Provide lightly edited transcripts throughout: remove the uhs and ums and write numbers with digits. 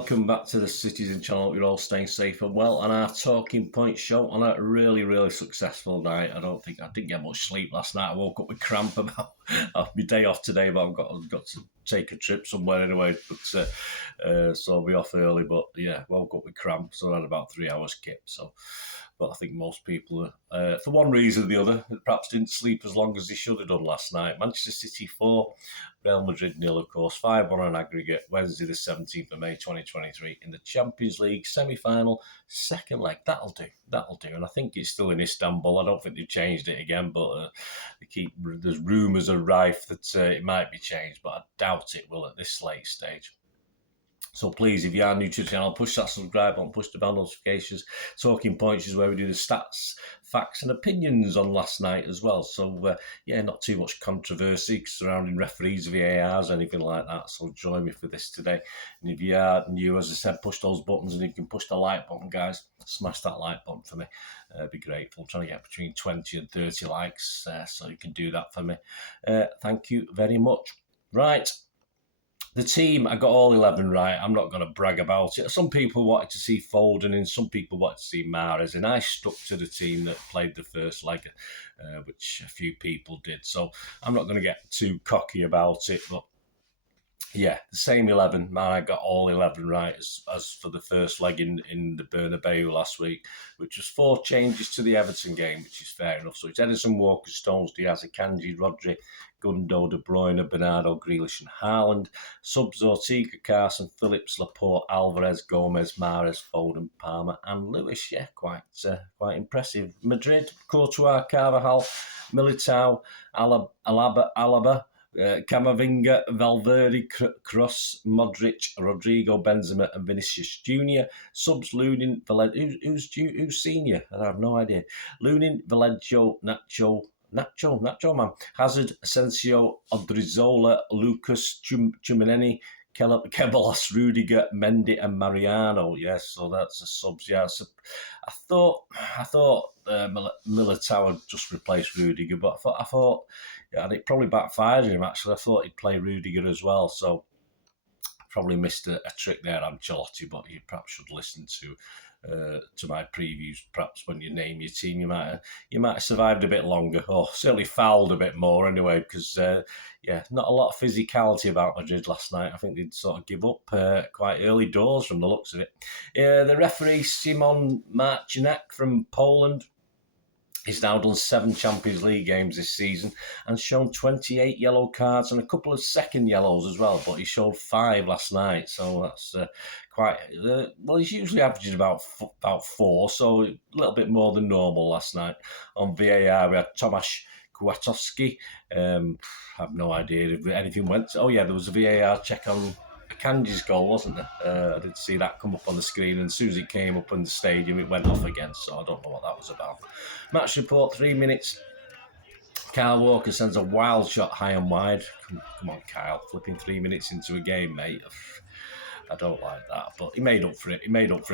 welcome back to the Citizen channel. We're all staying safe and well on our Talking Point show on a really successful night. I didn't get much sleep last night. I woke up with cramp about my day off today, but I've got to take a trip somewhere anyway. But so I'll be off early. But yeah, woke up with cramp, so I had about 3 hours kip. But I think most people, for one reason or the other, perhaps didn't sleep as long as they should have done last night. Manchester City 4, Real Madrid 0, of course, 5-1 on aggregate, Wednesday the 17th of May 2023 in the Champions League semi-final, second leg. That'll do. And I think it's still in Istanbul. I don't think they've changed it again, but there's rumours are rife that it might be changed, but I doubt it will at this late stage. So please, if you are new to the channel, push that subscribe button, push the bell notifications. Talking Points is where we do the stats, facts and opinions on last night as well. So not too much controversy surrounding referees, VARs, anything like that. So join me for this today. And if you are new, as I said, push those buttons, and you can push the like button, guys. Smash that like button for me. I'd be grateful. I'm trying to get between 20 and 30 likes, so you can do that for me. Thank you very much. Right. The team, I got all 11 right. I'm not going to brag about it. Some people wanted to see Foden in, some people wanted to see Mahrez, and I stuck to the team that played the first leg, which a few people did. So I'm not going to get too cocky about it, but yeah, the same 11. Man, I got all 11 right as for the first leg in the Bernabeu last week, which was 4 changes to the Everton game, which is fair enough. So it's Edison, Walker, Stones, Diaz, Akanji, Rodri, Gundo, De Bruyne, Bernardo, Grealish and Haaland. Subs Ortega, Carson, Phillips, Laporte, Alvarez, Gomez, Mahrez, Foden, Palmer and Lewis. Yeah, quite impressive. Madrid, Courtois, Carvajal, Militao, Alaba, Camavinga, Valverde, Kroos, Modric, Rodrigo, Benzema and Vinicius Jr. Subs Lunin, who's senior? I have no idea. Lunin, Vallejo, Nacho, man. Hazard, Asensio, Odriozola, Lucas, Chumaneni, Kebelos, Rudiger, Mendy and Mariano. Yes, so that's the subs. Yeah, so I thought Militao had just replaced Rudiger, but I thought and it probably backfired on him, actually. I thought he'd play Rudiger as well, so probably missed a trick there, Ancelotti, but you perhaps should listen to my previews. Perhaps when you name your team, you might have survived a bit longer, or certainly fouled a bit more anyway, because not a lot of physicality about Madrid last night. I think they'd sort of give up quite early doors from the looks of it. The referee, Simon Marcinek from Poland, he's now done 7 Champions League games this season and shown 28 yellow cards and a couple of second yellows as well, but he showed 5 last night, so that's quite... well, he's usually averaging about 4, so a little bit more than normal last night. On VAR, we had Tomasz Kwiatkowski. I have no idea if anything went... Oh, yeah, there was a VAR check on Akanji's goal, wasn't there? I did see that come up on the screen, and as soon as it came up in the stadium, it went off again, so I don't know what that was about. Match report, 3 minutes. Kyle Walker sends a wild shot high and wide. Come on, Kyle, flipping 3 minutes into a game, mate. I don't like that, but he made up for it.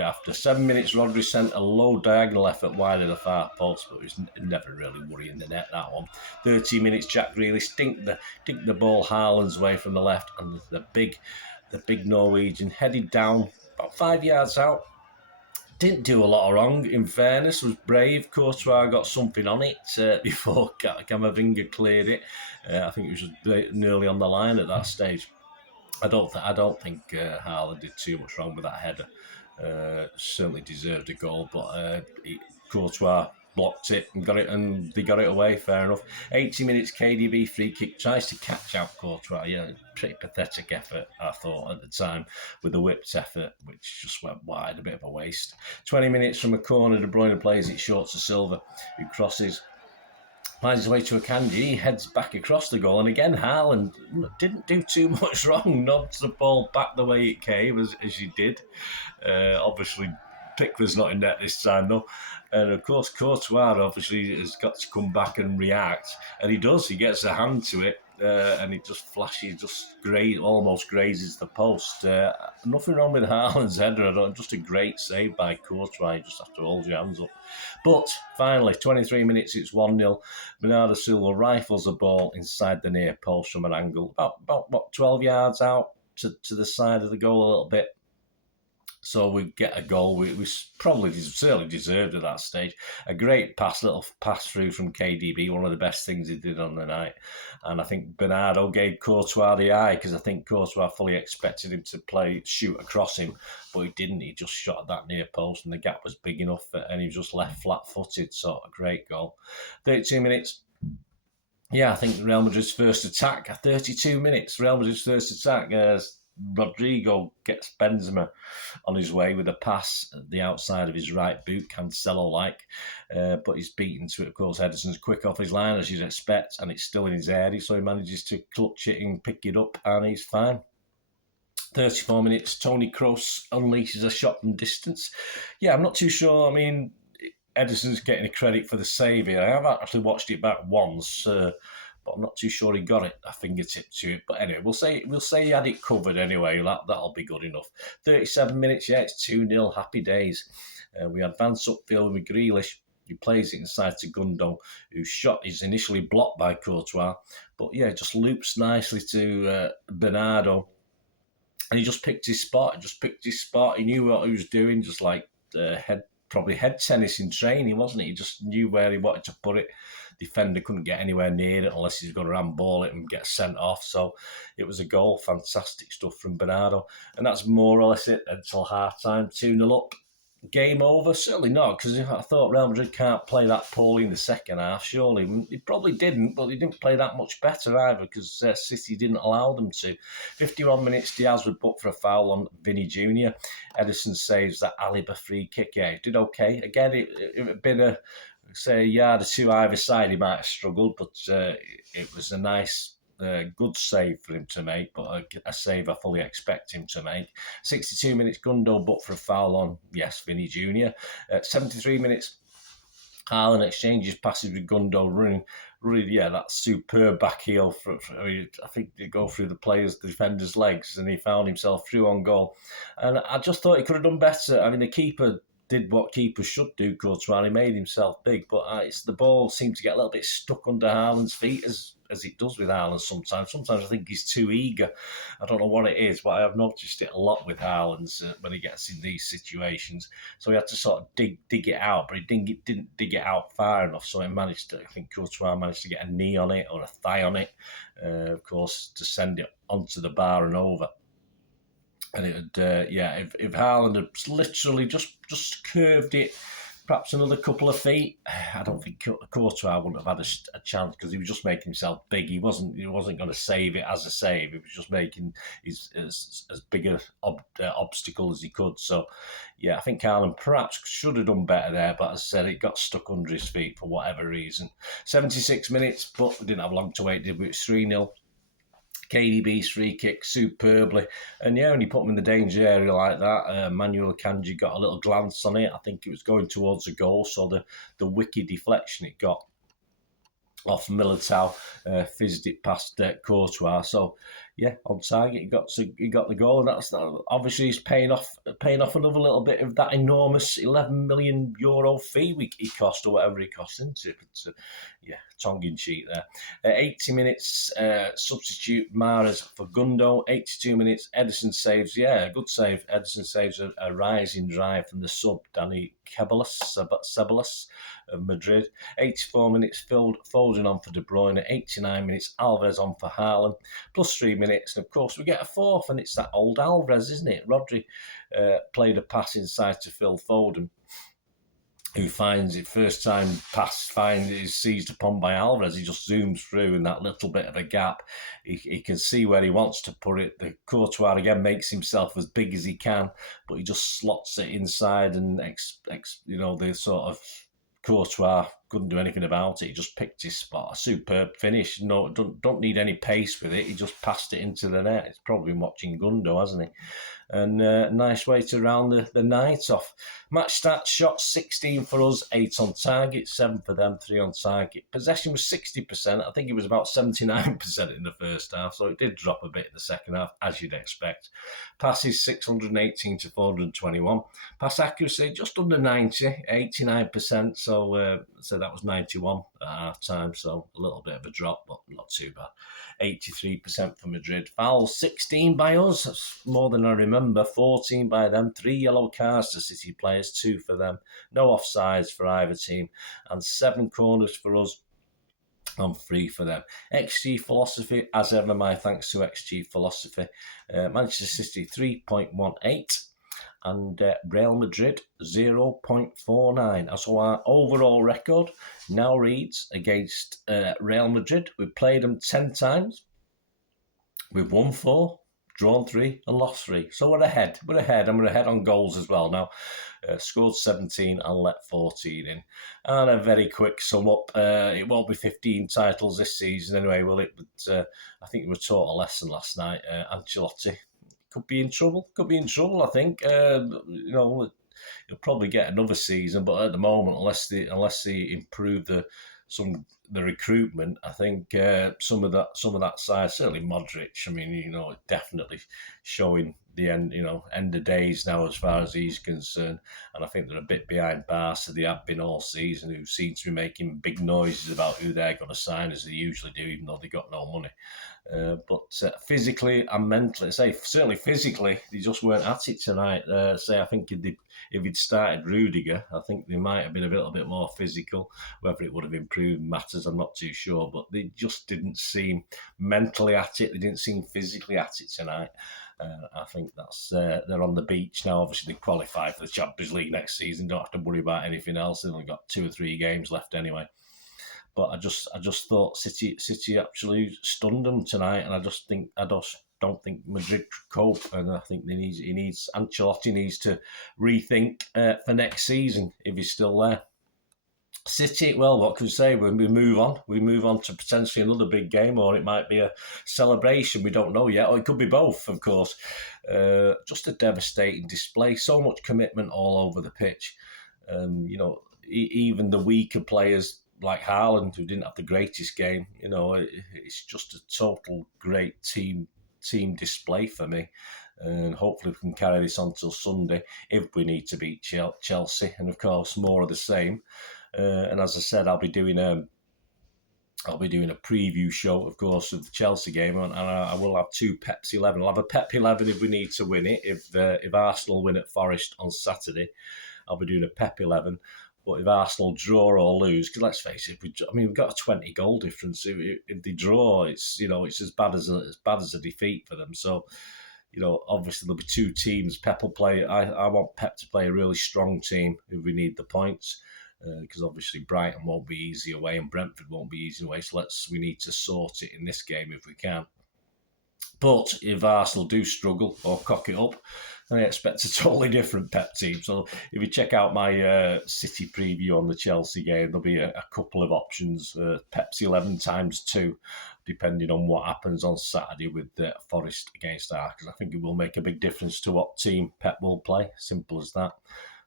After 7 minutes, Rodri sent a low diagonal effort wide of the far post, but it was never really worrying the net, that one. 13 minutes, Jack Grealish dinked the ball Haaland's way from the left, and the big Norwegian headed down about 5 yards out. Didn't do a lot wrong, in fairness, was brave. Courtois got something on it before Camavinga cleared it. I think it was nearly on the line at that stage. I don't think Haaland did too much wrong with that header. Certainly deserved a goal, but Courtois blocked it and they got it away. Fair enough. 80 minutes, KDB free kick, tries to catch out Courtois. Yeah, pretty pathetic effort, I thought, at the time, with a whipped effort, which just went wide, a bit of a waste. 20 minutes from a corner, De Bruyne plays it short to Silva, who crosses. Finds his way to Akanji, he heads back across the goal, and again Haaland didn't do too much wrong, nods the ball back the way it came, as he did. Obviously, Pickford's not in net this time, though. And of course, Courtois obviously has got to come back and react, and he does. He gets a hand to it, and it just flashes, almost grazes the post. Nothing wrong with Haaland's header, just a great save by Courtois. You just have to hold your hands up. But finally, 23 minutes, it's 1-0. Bernardo Silva rifles the ball inside the near post from an angle, about 12 yards out to the side of the goal a little bit. So we get a goal. We probably certainly deserved at that stage. A great little pass through from KDB, one of the best things he did on the night. And I think Bernardo gave Courtois the eye, because I think Courtois fully expected him to shoot across him, but he didn't. He just shot at that near post, and the gap was big enough, and he was just left flat-footed. So a great goal. 32 minutes. Yeah, I think Real Madrid's first attack. 32 minutes. Real Madrid's first attack. Rodrigo gets Benzema on his way with a pass at the outside of his right boot, Cancelo-like, but he's beaten to it. Of course, Ederson's quick off his line, as you'd expect, and it's still in his area, so he manages to clutch it and pick it up, and he's fine. 34 minutes, Toni Kroos unleashes a shot from distance. Yeah, I'm not too sure. I mean, Ederson's getting a credit for the save here. I have actually watched it back once, but I'm not too sure he got it, a fingertip to it. But anyway, we'll say he had it covered anyway. That'll be good enough. 37 minutes, yeah, it's 2-0, happy days. We advance upfield with Grealish. He plays it inside to Gundo, whose shot is initially blocked by Courtois. But yeah, just loops nicely to Bernardo. And he just picked his spot. He knew what he was doing, just like probably head tennis in training, wasn't it? He just knew where he wanted to put it. Defender couldn't get anywhere near it unless he's going to handball it and get sent off. So it was a goal. Fantastic stuff from Bernardo. And that's more or less it until half-time. 2-0 up. Game over? Certainly not, because I thought Real Madrid can't play that poorly in the second half, surely. He probably didn't, but he didn't play that much better either, because City didn't allow them to. 51 minutes, Diaz was booked for a foul on Vinny Jr. Ederson saves that Aliba free kick. Yeah, he did okay. Again, it had been a yard or two either side, he might have struggled, but it was a nice, good save for him to make, but a save I fully expect him to make. 62 minutes, Gundo booked for a foul on, yes, Vinny Jr. 73 minutes, Haaland exchanges passes with Gundo, running, yeah, that superb back heel. I think they go through the defender's legs, and he found himself through on goal. And I just thought he could have done better. I mean, the keeper did what keepers should do, Courtois. He made himself big, but the ball seemed to get a little bit stuck under Haaland's feet, as it does with Haaland sometimes. Sometimes I think he's too eager. I don't know what it is, but I have noticed it a lot with Haaland when he gets in these situations. So he had to sort of dig it out, but he didn't dig it out far enough. So I think Courtois managed to get a knee on it or a thigh on it, of course, to send it onto the bar and over. And it would, if Haaland had literally just curved it perhaps another couple of feet, I don't think Courtois wouldn't have had a chance, because he was just making himself big. He wasn't going to save it as a save. He was just making as big an obstacle as he could. So, yeah, I think Haaland perhaps should have done better there, but as I said, it got stuck under his feet for whatever reason. 76 minutes, but we didn't have long to wait, did we? It was 3-0. KDB's free kick superbly, and yeah, when you put him in the danger area like that, Manuel Akanji got a little glance on it. I think it was going towards the goal, so the wicked deflection it got off Militao fizzed it past Courtois. So yeah, on target, he got the goal, and that's obviously he's paying off another little bit of that enormous €11 million fee he cost, or whatever he cost into it. But yeah, tongue in cheek there. 80 minutes, substitute Mahrez for Gundo. 82 minutes, Ederson saves. Yeah, good save. Ederson saves a rising drive from the sub, Danny Ceballos of Madrid. 84 minutes, Foden on for De Bruyne. 89 minutes, Alves on for Haaland. Plus 3 minutes, and of course we get a fourth, and it's that old Alves, isn't it? Rodri played a pass inside to Phil Foden, who finds it first time pass, is seized upon by Alvarez. He just zooms through in that little bit of a gap. He can see where he wants to put it. The Courtois again makes himself as big as he can, but he just slots it inside, and the sort of Courtois couldn't do anything about it. He just picked his spot. A superb finish. No, don't need any pace with it. He just passed it into the net. He's probably been watching Gundo, hasn't he? And nice way to round the night off. Match stats: shots 16 for us, 8 on target, 7 for them, 3 on target. Possession was 60%. I think it was about 79% in the first half, so it did drop a bit in the second half, as you'd expect. Passes 618 to 421. Pass accuracy just under 90, 89%, so So that was 91 at half time, so a little bit of a drop, but not too bad. 83% for Madrid. Fouls 16 by us. That's more than I remember. 14 by them. 3 yellow cards to City players, 2 for them. No offsides for either team, and 7 corners for us and 3 for them. XG philosophy, as ever, my thanks to XG philosophy. Manchester City 3.18 and Real Madrid 0.49. So our overall record now reads against Real Madrid. We've played them 10 times. We've won 4, drawn 3 and lost 3. So we're ahead. And we're ahead on goals as well now. Scored 17 and let 14 in. And a very quick sum up. It won't be 15 titles this season anyway, will it? But I think we were taught a lesson last night. Ancelotti could be in trouble, I think. He'll probably get another season, but at the moment, unless they improve the recruitment, I think some of that side, certainly Modric. I mean, definitely showing the end of days now as far as he's concerned. And I think they're a bit behind Barca. They have been all season, who seem to be making big noises about who they're going to sign, as they usually do, even though they got no money. But physically and mentally, certainly physically, they just weren't at it tonight. I think if he'd started Rudiger, I think they might have been a little bit more physical. Whether it would have improved matters, I'm not too sure. But they just didn't seem mentally at it. They didn't seem physically at it tonight. I think that's they're on the beach now. Obviously, they qualify for the Champions League next season. Don't have to worry about anything else. They've only got 2 or 3 games left anyway. But I just thought City actually stunned them tonight, and I don't think Madrid could cope, and I think Ancelotti needs to rethink for next season if he's still there. City, well, what can we say? When we move on to potentially another big game, or it might be a celebration. We don't know yet, or it could be both, of course. Just a devastating display. So much commitment all over the pitch. Even the weaker players like Haaland, who didn't have the greatest game, it's just a total great team display for me. And hopefully we can carry this on till Sunday if we need to beat Chelsea, and of course more of the same. And as I said, I'll be doing a preview show, of course, of the Chelsea game, and I will have 2 Pepsi 11. I'll have a Pep 11 if we need to win it. If Arsenal win at Forest on Saturday, I'll be doing a Pep 11. But if Arsenal draw or lose, because let's face it, we've got a 20 goal difference. If they draw, it's as bad as a defeat for them. So, obviously there'll be 2 teams. Pep will play. I want Pep to play a really strong team if we need the points. Because obviously Brighton won't be easy away and Brentford won't be easy away. So we need to sort it in this game if we can. But if Arsenal do struggle or cock it up, I expect a totally different Pep team. So if you check out my City preview on the Chelsea game, there'll be a couple of options. Pepsi 11 times 2, depending on what happens on Saturday with Forest against Arsenal. I think it will make a big difference to what team Pep will play. Simple as that.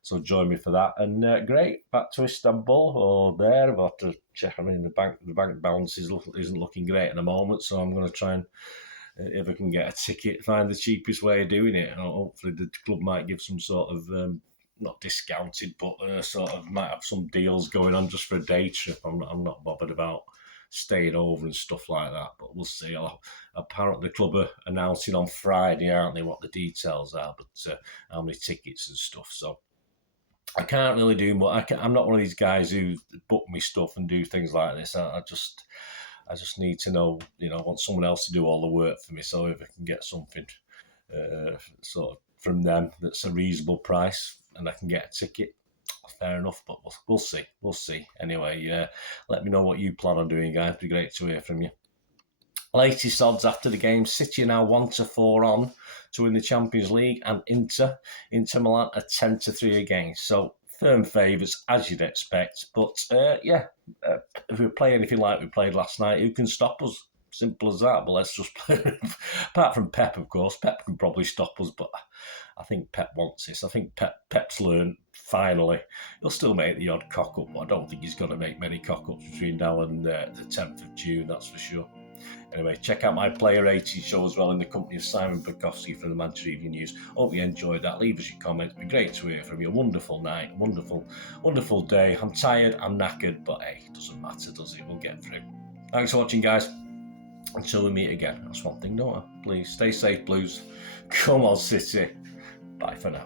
So join me for that. And great, back to Istanbul. There, I've got to check. I mean, the bank balance isn't looking great at the moment, so I'm going to try and, if I can get a ticket, find the cheapest way of doing it. And hopefully the club might give some sort of, not discounted, but sort of might have some deals going on just for a day trip. I'm not bothered about staying over and stuff like that, but we'll see. Apparently the club are announcing on Friday, aren't they, what the details are, but how many tickets and stuff. So I can't really do much. I'm not one of these guys who book me stuff and do things like this. I just need to know, I want someone else to do all the work for me. So if I can get something sort of from them that's a reasonable price and I can get a ticket, fair enough. But we'll see. We'll see. Anyway, let me know what you plan on doing, guys. It'd be great to hear from you. Latest odds after the game: City are now 1-4 on to win the Champions League, and Inter Milan are 10-3 against. So firm favourites, as you'd expect. But if we play anything like we played last night, who can stop us? Simple as that. But let's just play. Apart from Pep, of course, Pep can probably stop us. But I think Pep wants this. I think Pep's learned, finally. He'll still make the odd cock-up, but I don't think he's going to make many cock-ups between now and the 10th of June, that's for sure. Anyway, check out my player rating show as well in the company of Simon Bukowski from the Madrid News. Hope you enjoyed that. Leave us your comments. It'd be great to hear from you. Wonderful night, wonderful day. I'm tired, I'm knackered, but hey, it doesn't matter, does it? We'll get through. Thanks for watching, guys. Until we meet again. That's one thing, don't I? Please stay safe, Blues. Come on, City. Bye for now.